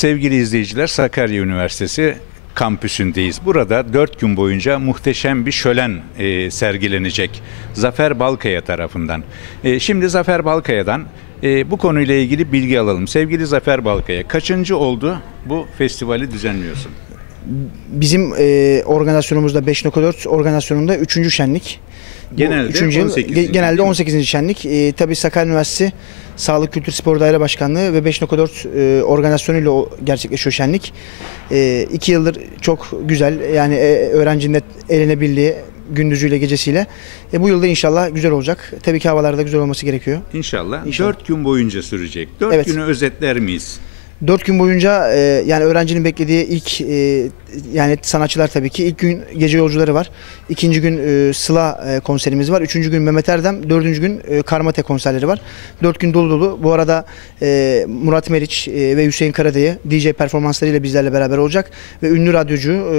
sevgili izleyiciler Sakarya Üniversitesi kampüsündeyiz. Burada 4 gün boyunca muhteşem bir şölen e, sergilenecek Zafer Balkaya tarafından. E, şimdi Zafer Balkaya'dan e, bu konuyla ilgili bilgi alalım. Sevgili Zafer Balkaya, kaçıncı oldu bu festivali düzenliyorsun? Bizim e, organizasyonumuzda 5.4 organizasyonunda 3. şenlik. Bu Genelde üçüncü yıl- 18. ge- genelde değil mi? 18. şenlik. E, tabii Sakarya Üniversitesi Sağlık Kültür Spor Daire Başkanlığı ve 5.4 e, organizasyonuyla o gerçekleşiyor şenlik. E, iki yıldır çok güzel yani e, öğrencinin eğlenebildiği gündüzüyle gecesiyle. E, bu yılda inşallah güzel olacak. Tabii ki havalarda güzel olması gerekiyor. İnşallah. İnşallah. 4 gün boyunca sürecek. 4 Evet. günü özetler miyiz? Dört gün boyunca e, yani öğrencinin beklediği ilk e, yani sanatçılar tabii ki ilk gün gece yolcuları var. İkinci gün e, Sıla e, konserimiz var. Üçüncü gün Mehmet Erdem. Dördüncü gün e, Karmate konserleri var. Dört gün dolu dolu. Bu arada e, Murat Meriç e, ve Hüseyin Karadayı DJ performanslarıyla bizlerle beraber olacak. Ve ünlü radyocu e,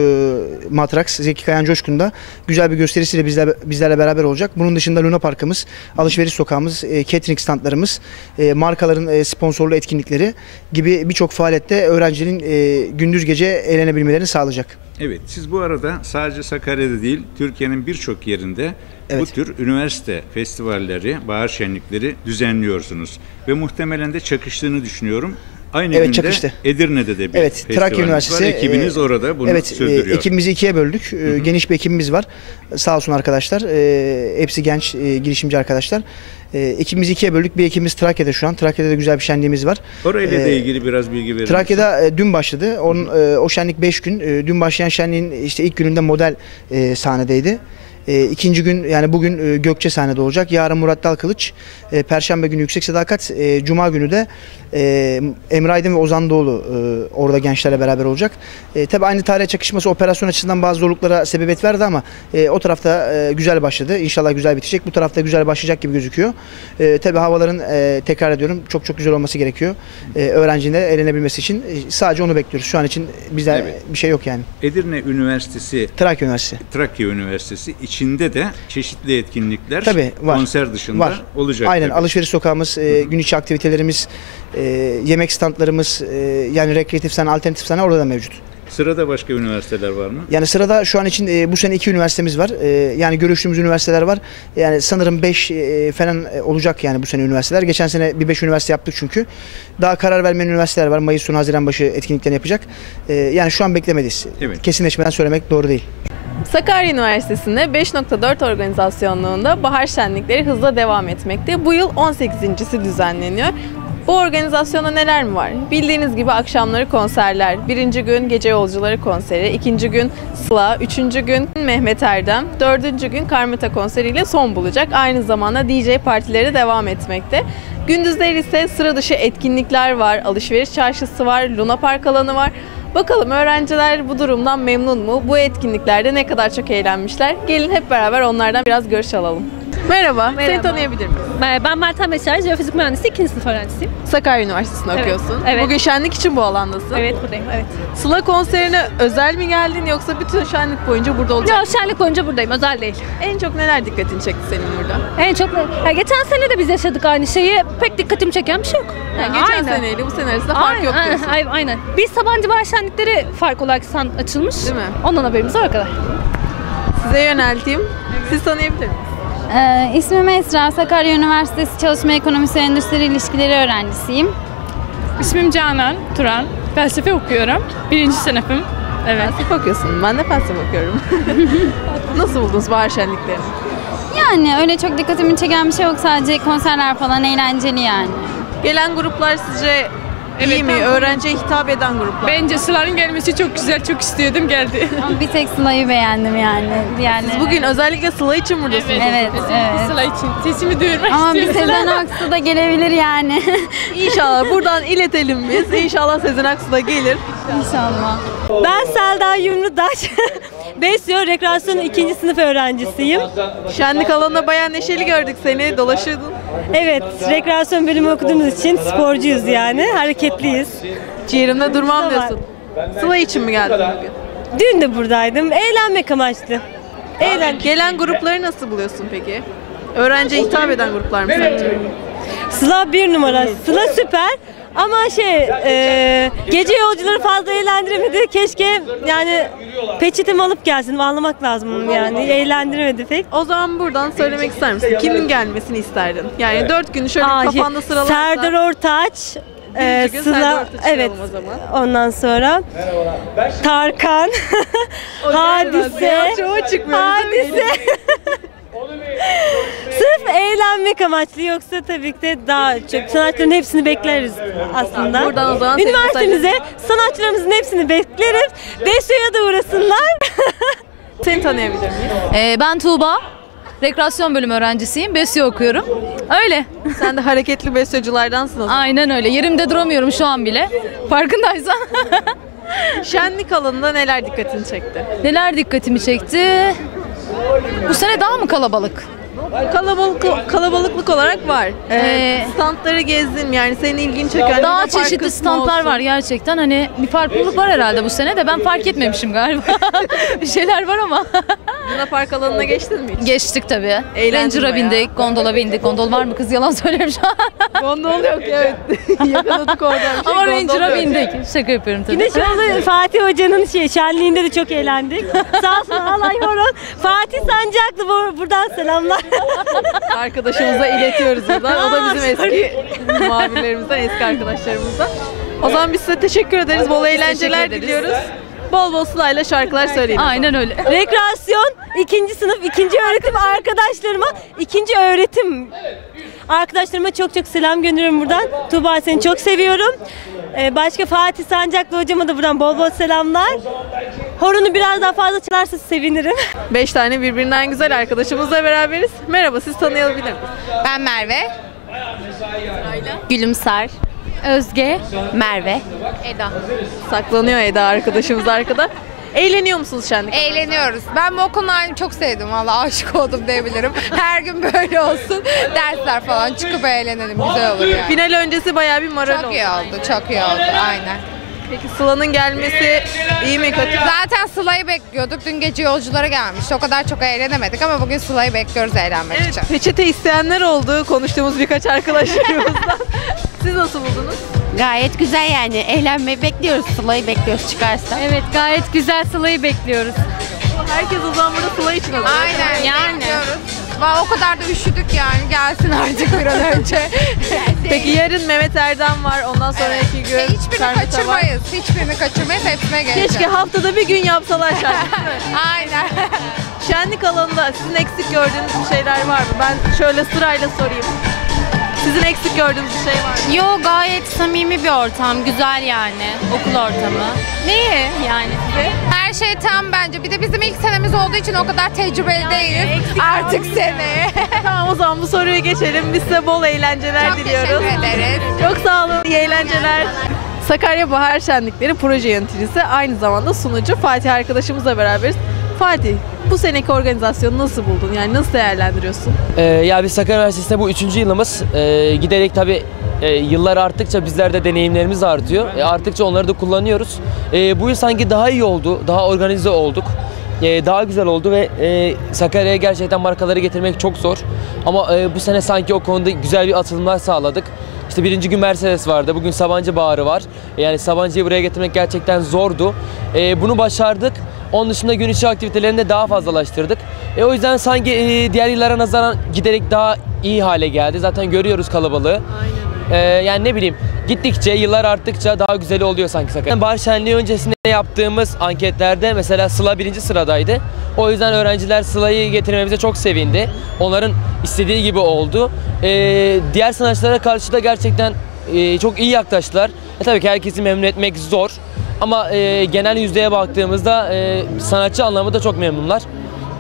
Matrax Zeki Kayan Coşkun da güzel bir gösterisiyle bizler, bizlerle beraber olacak. Bunun dışında Luna Parkımız, alışveriş sokağımız, e, catering standlarımız, e, markaların e, sponsorlu etkinlikleri gibi birçok faaliyette öğrencinin e, gündüz gece eğlenebilmelerini sağlayacak. Evet, siz bu arada sadece Sakarya'da değil, Türkiye'nin birçok yerinde bu Evet. tür üniversite festivalleri, bahar şenlikleri düzenliyorsunuz. Ve muhtemelen de çakıştığını düşünüyorum. Aynı Evet, günde çakıştı. Edirne'de de bir Evet, Trakya Üniversitesi. var. Ekibiniz e, orada bunu evet, e, sürdürüyor. ekibimizi ikiye böldük. E, Geniş bir ekibimiz var. Sağ olsun arkadaşlar. E, hepsi genç e, girişimci arkadaşlar. E, ekibimizi ikiye böldük. Bir ekibimiz Trakya'da şu an. Trakya'da da güzel bir şenliğimiz var. Orayla da e, ilgili biraz bilgi verir? Trakya'da e, dün başladı. Onun, e, o şenlik 5 gün. E, dün başlayan şenliğin işte ilk gününde model e, sahnedeydi. E, ikinci gün yani bugün e, Gökçe sahnede olacak. Yarın Murat Dalkılıç. E, Perşembe günü Yüksek Sadakat. E, Cuma günü de e, Emre Aydın ve Ozan Doğulu e, orada gençlerle beraber olacak. E, tabii aynı tarih çakışması operasyon açısından bazı zorluklara sebebiyet verdi ama e, o tarafta e, güzel başladı. İnşallah güzel bitecek. Bu tarafta güzel başlayacak gibi gözüküyor. E, tabii havaların e, tekrar ediyorum çok çok güzel olması gerekiyor. E, öğrencinin de eğlenebilmesi için e, sadece onu bekliyoruz. Şu an için bizde Evet. bir şey yok yani. Edirne Üniversitesi, Trakya Üniversitesi. Trakya Üniversitesi içinde de çeşitli etkinlikler Tabii, var. konser dışında Var. olacak. Aynen tabii. alışveriş sokağımız, e, gün içi aktivitelerimiz, e, yemek standlarımız, e, yani rekreatif sahne, alternatif sahne orada da mevcut. Sırada başka üniversiteler var mı? Yani sırada şu an için e, bu sene iki üniversitemiz var. E, yani görüştüğümüz üniversiteler var. Yani sanırım 5 falan e, olacak yani bu sene üniversiteler. Geçen sene bir 5 üniversite yaptık çünkü. Daha karar vermeyen üniversiteler var. Mayıs sonu Haziran başı etkinliklerini yapacak. E, yani şu an beklemediyiz. Evet. Kesinleşmeden söylemek doğru değil. Sakarya Üniversitesi'nde 5.4 organizasyonluğunda bahar şenlikleri hızla devam etmekte. Bu yıl 18.si düzenleniyor. Bu organizasyonda neler mi var? Bildiğiniz gibi akşamları konserler. Birinci gün gece yolcuları konseri, ikinci gün Sıla, üçüncü gün Mehmet Erdem, dördüncü gün Karmata konseriyle son bulacak. Aynı zamanda DJ partileri devam etmekte. Gündüzleri ise sıra dışı etkinlikler var, alışveriş çarşısı var, Luna Park alanı var. Bakalım öğrenciler bu durumdan memnun mu? Bu etkinliklerde ne kadar çok eğlenmişler? Gelin hep beraber onlardan biraz görüş alalım. Merhaba, seni Merhaba. tanıyabilir miyim? Ben Meltem Beşer, Jeofizik Mühendisi 2. sınıf öğrencisiyim. Sakarya Üniversitesi'nde Evet, okuyorsun. evet. Bugün şenlik için bu alandasın. Evet buradayım, evet. Sıla konserine özel mi geldin yoksa bütün şenlik boyunca burada olacak? Yok şenlik boyunca buradayım, özel değil. En çok neler dikkatini çekti senin burada? En çok, ya geçen sene de biz yaşadık aynı şeyi. Pek dikkatimi çeken bir şey yok. Yani geçen Aynen. seneyle bu sene arasında fark Aynen, yok diyorsun. aynen, aynen. Biz Sabancı Bahar Şenlikleri fark olarak açılmış. Değil mi? Ondan haberimiz var o kadar. Size yönelteyim. Siz tanıyabilir misiniz? Ee, ismim Esra, Sakarya Üniversitesi Çalışma Ekonomisi ve Endüstri İlişkileri öğrencisiyim. İsmim Canan Turan. Felsefe okuyorum. Birinci sınıfım. Evet. Felsefe okuyorsun. Ben de felsefe okuyorum. Nasıl buldunuz bahar şenliklerini? Yani öyle çok dikkatimi çeken bir şey yok. Sadece konserler falan eğlenceli yani. Gelen gruplar sizce iyi Evet, mi? ben- Öğrenciye hitap eden gruplar. Bence Sıla'nın gelmesi çok güzel. Çok istiyordum geldi. Ama bir tek Sıla'yı beğendim yani. yani Siz bugün özellikle Sıla için buradasınız. Evet, evet. Sıla için sesimi duyurmak Ama bir istiyorum. Sezen Aksu da gelebilir yani. İnşallah buradan iletelim biz. İnşallah Sezen Aksu da gelir. İnşallah. Ben Selda Yumrudaş. Besyo Rekreasyon 2. sınıf öğrencisiyim. Şenlik alanında bayağı neşeli gördük seni. Dolaşıyordun. Evet, rekreasyon bölümü okuduğumuz için sporcuyuz yani, hareketliyiz. Ciğerimde durmam diyorsun. Sıla için mi geldin bugün? Dün de buradaydım, eğlenmek amaçlı. Eğlen. Gelen grupları nasıl buluyorsun peki? Öğrenciye hitap eden gruplar mı sence? Sıla bir numara, Sıla süper Ama şey e, gece yolcuları fazla eğlendiremedi. Keşke yani peçetemi alıp gelsin. Ağlamak lazım onu yani. Eğlendiremedi pek. O zaman buradan söylemek ister misin? Kimin gelmesini isterdin? Yani dört gün şöyle Aa, kafanda sıralarsan. Serdar Ortaç. e, gün Serdar Sıla, evet. o zaman. Ondan sonra Tarkan. Hadise. Hadise. Sırf eğlenmek amaçlı yoksa tabii ki de daha çok sanatçıların hepsini bekleriz aslında. Buradan o zaman Üniversitemize sanatçılarımızın hepsini bekleriz. Beşo'ya da uğrasınlar. Seni tanıyabilir miyiz? Ee, ben Tuğba. Rekreasyon bölümü öğrencisiyim. BESİ okuyorum. Öyle. Sen de hareketli besyoculardansın o zaman. Aynen öyle. Yerimde duramıyorum şu an bile. Farkındaysan. Şenlik alanında neler dikkatini çekti? Neler dikkatimi çekti? Bu sene daha mı kalabalık? Kalabalık kalabalıklık olarak var. Ee, Ee, standları gezdim yani senin ilgini çeken. Daha çeşitli standlar olsun. var gerçekten. Hani bir farklılık var herhalde bu sene de ben fark etmemişim galiba. bir şeyler var ama. Luna Park alanına geçtin mi hiç? Geçtik tabii. Eğlendin Ranger'a bindik, gondola bindik. Gondol var mı kız yalan söylüyorum şu an. Gondol yok evet. Yakaladık oradan. şey, ama Ranger'a bindik. Şaka yapıyorum tabii. Güneşoğlu Fatih Hoca'nın şey, şenliğinde de çok eğlendik. Sağ olsun alay horon. Fatih Sancaklı bu- buradan selamlar. Arkadaşımıza iletiyoruz buradan. O da bizim eski muhabirlerimizden, eski arkadaşlarımızdan. O zaman biz size teşekkür ederiz. Bol eğlenceler diliyoruz. Bol bol Sıla'yla şarkılar söyleyin. Aynen öyle. Rekreasyon, ikinci sınıf, ikinci öğretim arkadaşlarıma, ikinci öğretim arkadaşlarıma çok çok selam gönderiyorum buradan. Tuğba seni çok seviyorum. Ee, başka Fatih Sancaklı hocama da buradan bol bol selamlar. Horonu biraz daha fazla çalarsa sevinirim. Beş tane birbirinden güzel arkadaşımızla beraberiz. Merhaba, siz tanıyabilir miyiz? Ben Merve. Gülümser. Özge. Merve. Eda. Saklanıyor Eda arkadaşımız arkada. Eğleniyor musunuz şenlik? Eğleniyoruz. Ben bu okulun halini çok sevdim. Valla aşık oldum diyebilirim. Her gün böyle olsun. Dersler falan çıkıp eğlenelim. Güzel olur yani. Final öncesi bayağı bir moral Çok oldu. iyi oldu. Çok iyi oldu. Aynen. Peki Sıla'nın gelmesi iyi mi kötü? Zaten Sıla'yı bekliyorduk. Dün gece yolculara gelmişti. O kadar çok eğlenemedik ama bugün Sıla'yı bekliyoruz eğlenmek Evet, için. peçete isteyenler oldu konuştuğumuz birkaç arkadaşlarımızdan. Siz nasıl buldunuz? Gayet güzel yani. Eğlenmeyi bekliyoruz. Sıla'yı bekliyoruz çıkarsa. Evet gayet güzel Sıla'yı bekliyoruz. Herkes o zaman burada Sıla için hazır. Aynen. Yani. Bekliyoruz. O kadar da üşüdük yani. Gelsin artık bir an önce. Peki yarın Mehmet Erdem var. Ondan sonraki gün Ve hiçbirini Karmata var. kaçırmayız. Hiçbirini kaçırmayız. Hepsine geleceğiz. Keşke haftada bir gün yapsalar şenlik. Aynen. şenlik alanında sizin eksik gördüğünüz bir şeyler var mı? Ben şöyle sırayla sorayım. Sizin eksik gördüğünüz bir şey var mı? Yo gayet samimi bir ortam. Güzel yani. Okul ortamı. Neyi yani? Her şey tam bence. Bir de bizim ilk senemiz olduğu için o kadar tecrübeli değiliz. Artık seneye. Tamam o zaman bu soruyu geçelim. Biz size bol eğlenceler Çok diliyoruz. teşekkür ederiz. Çok sağ olun. İyi eğlenceler. Sakarya Bahar Şenlikleri proje yöneticisi aynı zamanda sunucu Fatih arkadaşımızla beraberiz. Fatih bu seneki organizasyonu nasıl buldun? Yani nasıl değerlendiriyorsun? Ee, ya biz Sakarya Üniversitesi'nde bu üçüncü yılımız. Ee, giderek tabii e, yıllar arttıkça bizlerde deneyimlerimiz artıyor. E, arttıkça onları da kullanıyoruz. E, bu yıl sanki daha iyi oldu, daha organize olduk. E, daha güzel oldu ve e, Sakarya'ya gerçekten markaları getirmek çok zor. Ama e, bu sene sanki o konuda güzel bir atılımlar sağladık. İşte birinci gün Mercedes vardı, bugün Sabancı Baharı var. E, Yani Sabancı'yı buraya getirmek gerçekten zordu. E, bunu başardık. Onun dışında gün içi aktivitelerini de daha fazlalaştırdık. E, o yüzden sanki e, diğer yıllara nazaran giderek daha iyi hale geldi. Zaten görüyoruz kalabalığı. E, yani ne bileyim gittikçe yıllar arttıkça daha güzel oluyor sanki Sakarya. Bahar Şenliği öncesinde yaptığımız anketlerde mesela Sıla birinci sıradaydı. O yüzden öğrenciler Sıla'yı getirmemize çok sevindi. Onların istediği gibi oldu. E, diğer sanatçılara karşı da gerçekten e, çok iyi yaklaştılar. E, tabii ki herkesi memnun etmek zor. Ama e, genel yüzdeye baktığımızda e, sanatçı anlamında çok memnunlar.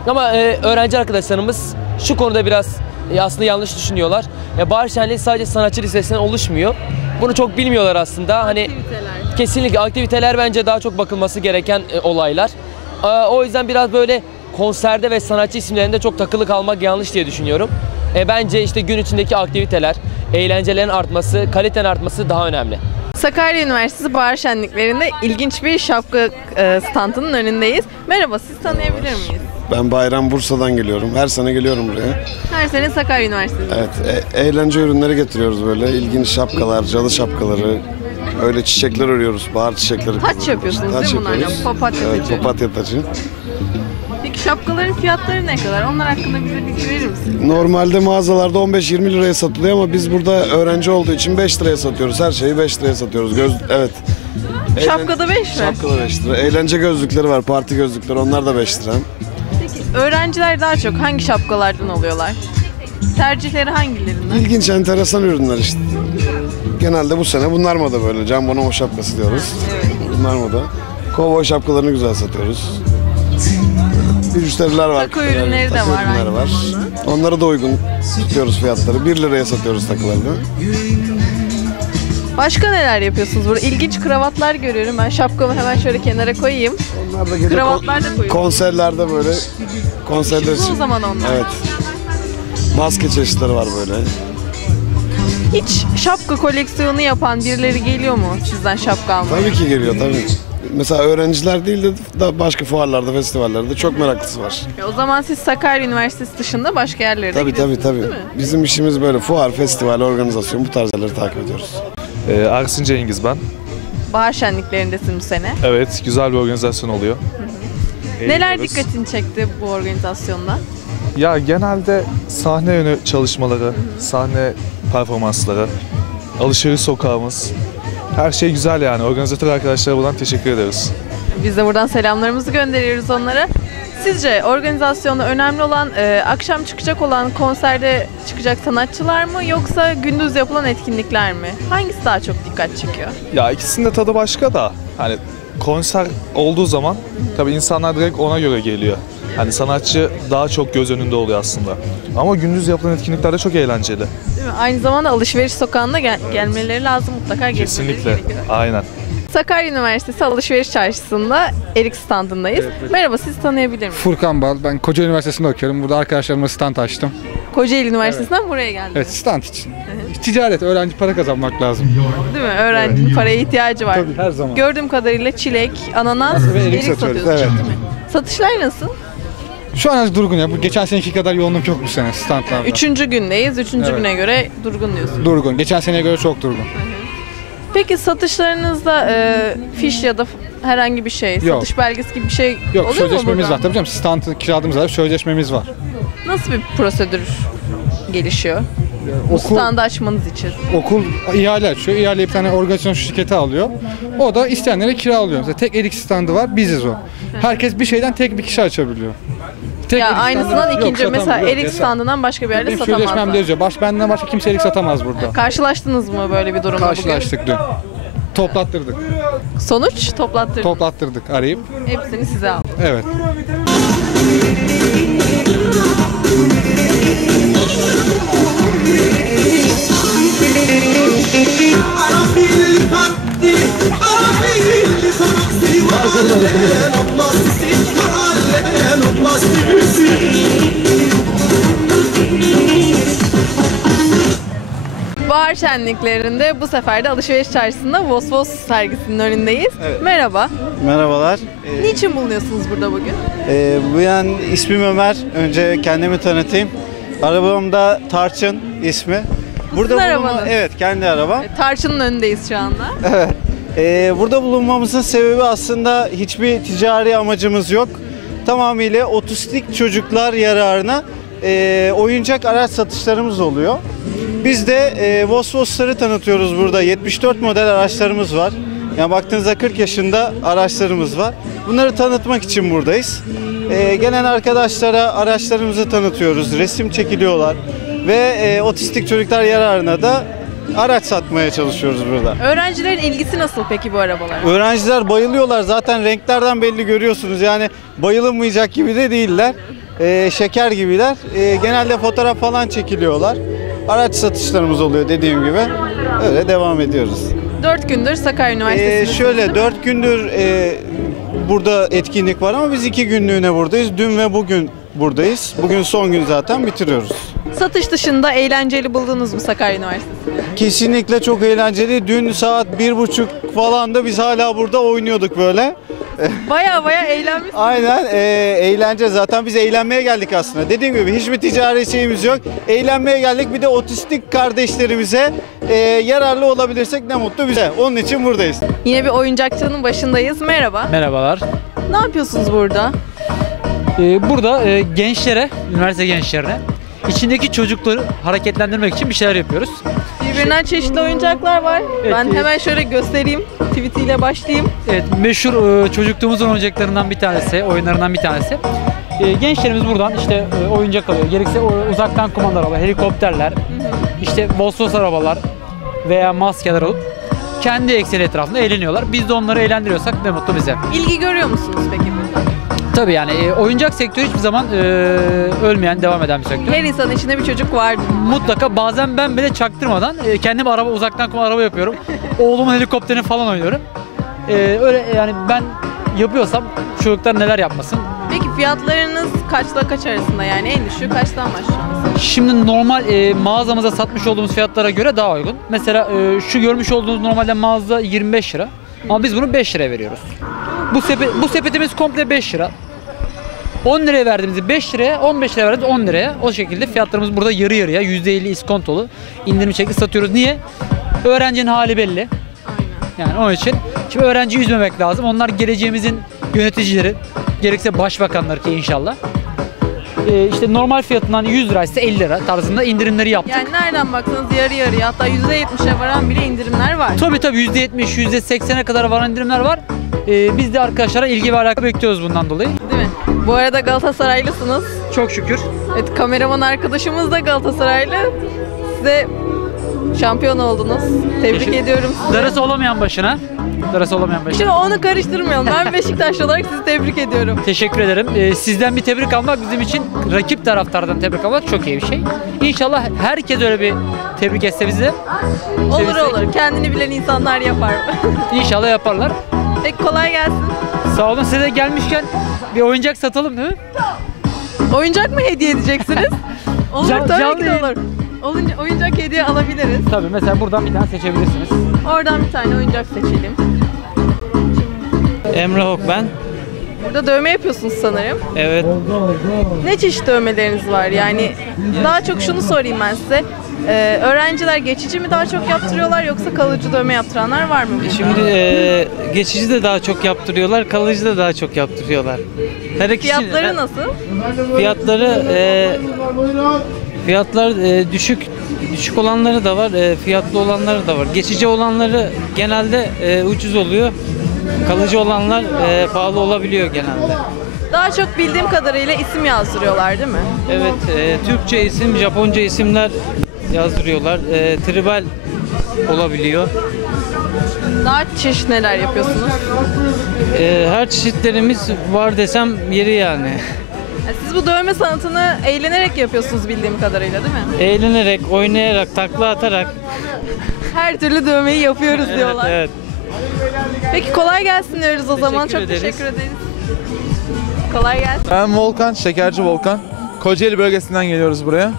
Ama e, öğrenci arkadaşlarımız şu konuda biraz e, aslında yanlış düşünüyorlar. E, Bahar Şenliği sadece sanatçı lisesinden oluşmuyor. Bunu çok bilmiyorlar aslında. Hani Aktiviteler. kesinlikle aktiviteler bence daha çok bakılması gereken e, olaylar. E, o yüzden biraz böyle konserde ve sanatçı isimlerinde çok takılı kalmak yanlış diye düşünüyorum. E, bence işte gün içindeki aktiviteler, eğlencelerin artması, kalitenin artması daha önemli. Sakarya Üniversitesi Bahar Şenliklerinde ilginç bir şapka e, standının önündeyiz. Merhaba siz tanıyabilir miyiz? Ben Bayram Bursa'dan geliyorum. Her sene geliyorum buraya. Her sene Sakarya Üniversitesi. Evet, e- eğlence ürünleri getiriyoruz böyle. İlginç şapkalar, cadı şapkaları. Öyle çiçekler örüyoruz, bahar çiçekleri. Taç yapıyorsunuz Taç değil mi bunlarla? yapıyoruz. Papatya Evet, taçı. papatya taçı. Peki şapkaların fiyatları ne kadar? Onlar hakkında bize bilgi verir misin? Normalde mağazalarda 15-20 liraya satılıyor ama biz burada öğrenci olduğu için 5 liraya satıyoruz. Her şeyi 5 liraya satıyoruz. Göz, evet. Şapkada 5 mi? Şapkalar 5 lira. Eğlence gözlükleri var, parti gözlükleri. Onlar da 5 lira. Öğrenciler daha çok hangi şapkalardan alıyorlar? Tercihleri hangilerinden? İlginç, enteresan ürünler işte. Genelde bu sene bunlar moda böyle. Can Bonomo şapkası diyoruz. Bunlar moda. Kovboy şapkalarını güzel satıyoruz. Müşteriler var. Takı ürünleri de var ürünleri var. Onlara da uygun tutuyoruz fiyatları. 1 liraya satıyoruz takılarını. Başka neler yapıyorsunuz burada? İlginç kravatlar görüyorum. Ben şapkamı hemen şöyle kenara koyayım. Onlar da gece Kravatlar da koyuyorum. konserlerde böyle konserler Çıktı o zaman onlar. Evet. Maske çeşitleri var böyle. Hiç şapka koleksiyonu yapan birileri geliyor mu sizden şapka almaya? Tabii ki geliyor tabii. Mesela öğrenciler değil de da başka fuarlarda, festivallerde çok meraklısı var. E, O zaman siz Sakarya Üniversitesi dışında başka yerlere de Tabii tabii gidiyorsunuz tabii. değil mi? Bizim işimiz böyle fuar, festival, organizasyon bu tarz yerleri takip ediyoruz. Ee, Ersin Cengiz ben. Bahar şenliklerindesin bu sene. Evet, güzel bir organizasyon oluyor. Neler Eğleniyoruz. dikkatini çekti bu organizasyonda? Ya genelde sahne yönü çalışmaları, sahne performansları, alışveriş sokağımız. Her şey güzel yani. Organizatör arkadaşlara buradan teşekkür ederiz. Biz de buradan selamlarımızı gönderiyoruz onlara. Sizce organizasyonda önemli olan e, akşam çıkacak olan konserde çıkacak sanatçılar mı yoksa gündüz yapılan etkinlikler mi? Hangisi daha çok dikkat çekiyor? Ya ikisinin de tadı başka da hani konser olduğu zaman tabii insanlar direkt ona göre geliyor. Hani sanatçı daha çok göz önünde oluyor aslında. Ama gündüz yapılan etkinlikler de çok eğlenceli. Değil mi? Aynı zamanda alışveriş sokağına gel- gelmeleri lazım mutlaka Kesinlikle. Aynen. Sakarya Üniversitesi Alışveriş Çarşısı'nda Erik standındayız. Merhaba sizi tanıyabilir miyim? Furkan Bal. Ben Koca Üniversitesi'nde okuyorum. Burada arkadaşlarımla stand açtım. Kocaeli Üniversitesi'nden buraya geldiniz. Evet stand için. Ticaret, öğrenci para kazanmak lazım. Değil mi? Öğrencinin paraya ihtiyacı var. Tabii, her zaman. Gördüğüm kadarıyla çilek, ananas Ve erik erik satıyoruz, evet. Satışlar nasıl? Şu an az durgun ya. Bu geçen seneki kadar yoğunluk yok bu sene standlarda. Üçüncü gündeyiz. Üçüncü Evet. güne göre durgun diyorsun. Durgun. Geçen seneye göre çok durgun. Peki satışlarınızda e, fiş ya da herhangi bir şey, Yok. satış belgesi gibi bir şey Yok oluyor mu sözleşmemiz burada? var tabii canım. Standı kiraladığımız var. Sözleşmemiz var. Nasıl bir prosedür gelişiyor? Bu okul- standı açmanız için. Okul ihale açıyor. İhaleyi bir tane organizasyon şirketi alıyor. O da isteyenlere kiralıyor. Mesela tek erik standı var. Biziz o. Herkes bir şeyden tek bir kişi açabiliyor. Tek ya aynısından Yok, ikinci satamıyor. mesela Yok, erik yasak. standından başka bir yerde Benim sözleşmemde satamazlar. yazıyor. Baş, benden başka kimse erik satamaz burada. Karşılaştınız mı böyle bir durumla Karşılaştık dün. Toplattırdık. bugün? Sonuç toplattırdınız. Toplattırdık arayıp. Hepsini size aldım. Evet. Bahar şenliklerinde bu sefer de alışveriş çarşısında Vos Vos sergisinin önündeyiz. Merhaba. Merhabalar. Ee, Niçin bulunuyorsunuz burada bugün? e, bu yan ismim Ömer. Önce kendimi tanıtayım. Arabamda Tarçın ismi. Burada Sizin bulunma- arabanız. Evet, kendi arabam. Tarçın'ın önündeyiz şu anda. Evet. Ee, burada bulunmamızın sebebi aslında hiçbir ticari amacımız yok. Tamamıyla otistik çocuklar yararına e, oyuncak araç satışlarımız oluyor. Biz de e, Vosvos'ları tanıtıyoruz burada. 74 model araçlarımız var. Yani baktığınızda 40 yaşında araçlarımız var. Bunları tanıtmak için buradayız. E, gelen arkadaşlara araçlarımızı tanıtıyoruz. Resim çekiliyorlar. Ve e, otistik çocuklar yararına da araç satmaya çalışıyoruz burada. Öğrencilerin ilgisi nasıl peki bu arabalara? Öğrenciler bayılıyorlar. Zaten renklerden belli görüyorsunuz. Yani bayılınmayacak gibi de değiller. Ee, şeker gibiler. Ee, genelde fotoğraf falan çekiliyorlar. Araç satışlarımız oluyor dediğim gibi. Öyle devam ediyoruz. Dört gündür Sakarya Ee, Üniversitesi'nde. şöyle dört gündür e, burada etkinlik var ama biz iki günlüğüne buradayız. Dün ve bugün buradayız. Bugün son gün zaten bitiriyoruz. Satış dışında eğlenceli buldunuz mu Sakarya Üniversitesi'nde? Kesinlikle çok eğlenceli. Dün saat bir buçuk falan da biz hala burada oynuyorduk böyle. Baya baya eğlenmiş. Aynen e, eğlence zaten biz eğlenmeye geldik aslında. Dediğim gibi hiçbir ticari şeyimiz yok. Eğlenmeye geldik bir de otistik kardeşlerimize e, yararlı olabilirsek ne mutlu bize. Onun için buradayız. Yine bir oyuncakçının başındayız. Merhaba. Merhabalar. Ne yapıyorsunuz burada? Ee, burada e, gençlere, üniversite gençlerine içindeki çocukları hareketlendirmek için bir şeyler yapıyoruz. Birbirinden çeşitli oyuncaklar var. Evet, ben evet. hemen şöyle göstereyim. Tweetiyle başlayayım. Evet, meşhur e, çocukluğumuzun oyuncaklarından bir tanesi, oyunlarından bir tanesi. E, gençlerimiz buradan işte e, oyuncak alıyor. Gerekse uzaktan kumanda araba, helikopterler, işte Volkswagen arabalar veya maskeler alıp kendi ekseni etrafında eğleniyorlar. Biz de onları eğlendiriyorsak ne mutlu bize. İlgi görüyor musunuz peki? Tabii yani e, oyuncak sektörü hiçbir zaman e, ölmeyen, devam eden bir sektör. Her insanın içinde bir çocuk vardır. Mutlaka bazen ben bile çaktırmadan e, kendim araba uzaktan kuma araba yapıyorum. Oğlumun helikopterini falan oynuyorum. E, öyle yani ben yapıyorsam çocuklar neler yapmasın. Peki fiyatlarınız kaçla kaç arasında yani en düşüğü kaçtan başlıyor? Şimdi normal e, mağazamıza satmış olduğumuz fiyatlara göre daha uygun. Mesela e, şu görmüş olduğunuz normalde mağaza 25 lira. Ama biz bunu 5 liraya veriyoruz. Bu, sepet, bu sepetimiz komple 5 lira. 10 liraya verdiğimizi 5 liraya, 15 liraya verdiğimizi 10 liraya. O şekilde fiyatlarımız burada yarı yarıya %50 iskontolu indirim şekli satıyoruz. Niye? Öğrencinin hali belli. Yani onun için. Şimdi öğrenciyi üzmemek lazım. Onlar geleceğimizin yöneticileri. Gerekse başbakanlar ki inşallah. Ee, işte normal fiyatından 100 liraysa 50 lira tarzında indirimleri yaptık. Yani nereden baksanız yarı yarıya hatta %70'e varan bile indirimler var. Tabii tabii %70, %80'e kadar varan indirimler var. Ee, biz de arkadaşlara ilgi ve alaka bekliyoruz bundan dolayı. Değil mi? Bu arada Galatasaraylısınız. Çok şükür. Evet kameraman arkadaşımız da Galatasaraylı. Size şampiyon oldunuz. Tebrik Teşekkür- ediyorum sizi. Darısı olamayan başına. Darısı olamayan başına. Şimdi onu karıştırmayalım. Ben Beşiktaşlı olarak sizi tebrik ediyorum. Teşekkür ederim. Ee, sizden bir tebrik almak bizim için rakip taraftardan tebrik almak çok iyi bir şey. İnşallah herkes öyle bir tebrik etse bizi. Olur Sevinsek. olur. Kendini bilen insanlar yapar. İnşallah yaparlar. Peki kolay gelsin. Sağ olun size de gelmişken bir oyuncak satalım değil mi? Oyuncak mı hediye edeceksiniz? olur Can- tabii canlı ki de olur. Olunca oyuncak hediye alabiliriz. Tabii mesela buradan bir tane seçebilirsiniz. Oradan bir tane oyuncak seçelim. Emre Hok ben. Burada dövme yapıyorsunuz sanırım. Evet. Ne çeşit dövmeleriniz var? Yani daha çok şunu sorayım ben size. Ee, öğrenciler geçici mi daha çok yaptırıyorlar yoksa kalıcı dövme yaptıranlar var mı? Şimdi e, geçici de daha çok yaptırıyorlar, kalıcı da daha çok yaptırıyorlar. Her ikisi- Fiyatları nasıl? Fiyatları e, fiyatlar e, düşük düşük olanları da var, e, fiyatlı olanları da var. Geçici olanları genelde e, ucuz oluyor. Kalıcı olanlar e, pahalı olabiliyor genelde. Daha çok bildiğim kadarıyla isim yazdırıyorlar değil mi? Evet, e, Türkçe isim, Japonca isimler yazdırıyorlar. E, tribal olabiliyor. Daha çeşit neler yapıyorsunuz? E, her çeşitlerimiz var desem yeri yani. Yani Siz bu dövme sanatını eğlenerek yapıyorsunuz bildiğim kadarıyla değil mi? Eğlenerek, oynayarak, takla atarak. Her türlü dövmeyi yapıyoruz Evet, diyorlar. evet. Peki kolay gelsin diyoruz o zaman. Çok ederiz. teşekkür ederiz. Kolay gelsin. Ben Volkan, Şekerci Volkan. Kocaeli bölgesinden geliyoruz buraya.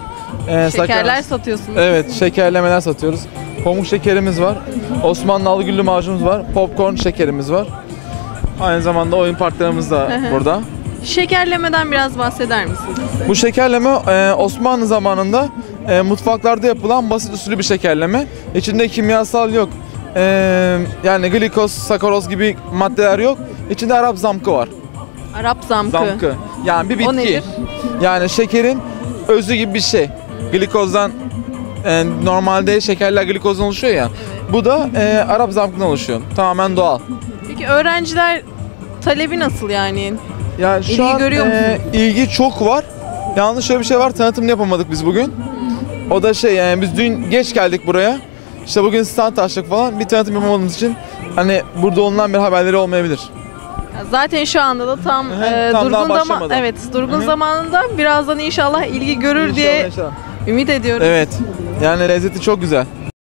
Ee, Şekerler satıyorsunuz. Evet, şekerlemeler satıyoruz. Pamuk şekerimiz var. Osmanlı Algüllü macunumuz var. Popcorn şekerimiz var. Aynı zamanda oyun parklarımız da burada. Şekerlemeden biraz bahseder misiniz? Bu şekerleme e, Osmanlı zamanında e, mutfaklarda yapılan basit usulü bir şekerleme. İçinde kimyasal yok. E, yani glikoz, sakaroz gibi maddeler yok. İçinde Arap zamkı var. Arap zamkı. Zamkı. Yani bir bitki. O nedir? Yani şekerin özü gibi bir şey. Glikozdan e, normalde şekerler glikozdan oluşuyor ya. Bu da e, Arap zamkından oluşuyor. Tamamen doğal. Peki öğrenciler talebi nasıl yani? Yani şu İlgi an görüyor e, ilgi çok var. Yalnız şöyle bir şey var. Tanıtımını yapamadık biz bugün. O da şey yani biz dün geç geldik buraya. İşte bugün stand açtık falan. Bir tanıtım yapamadığımız için hani burada olunan bir haberleri olmayabilir. Ya Zaten şu anda da tam e, tam daha durgun zaman evet durgun zamanında birazdan inşallah ilgi görür diye inşallah. ümit ediyorum. Evet. Yani lezzeti çok güzel.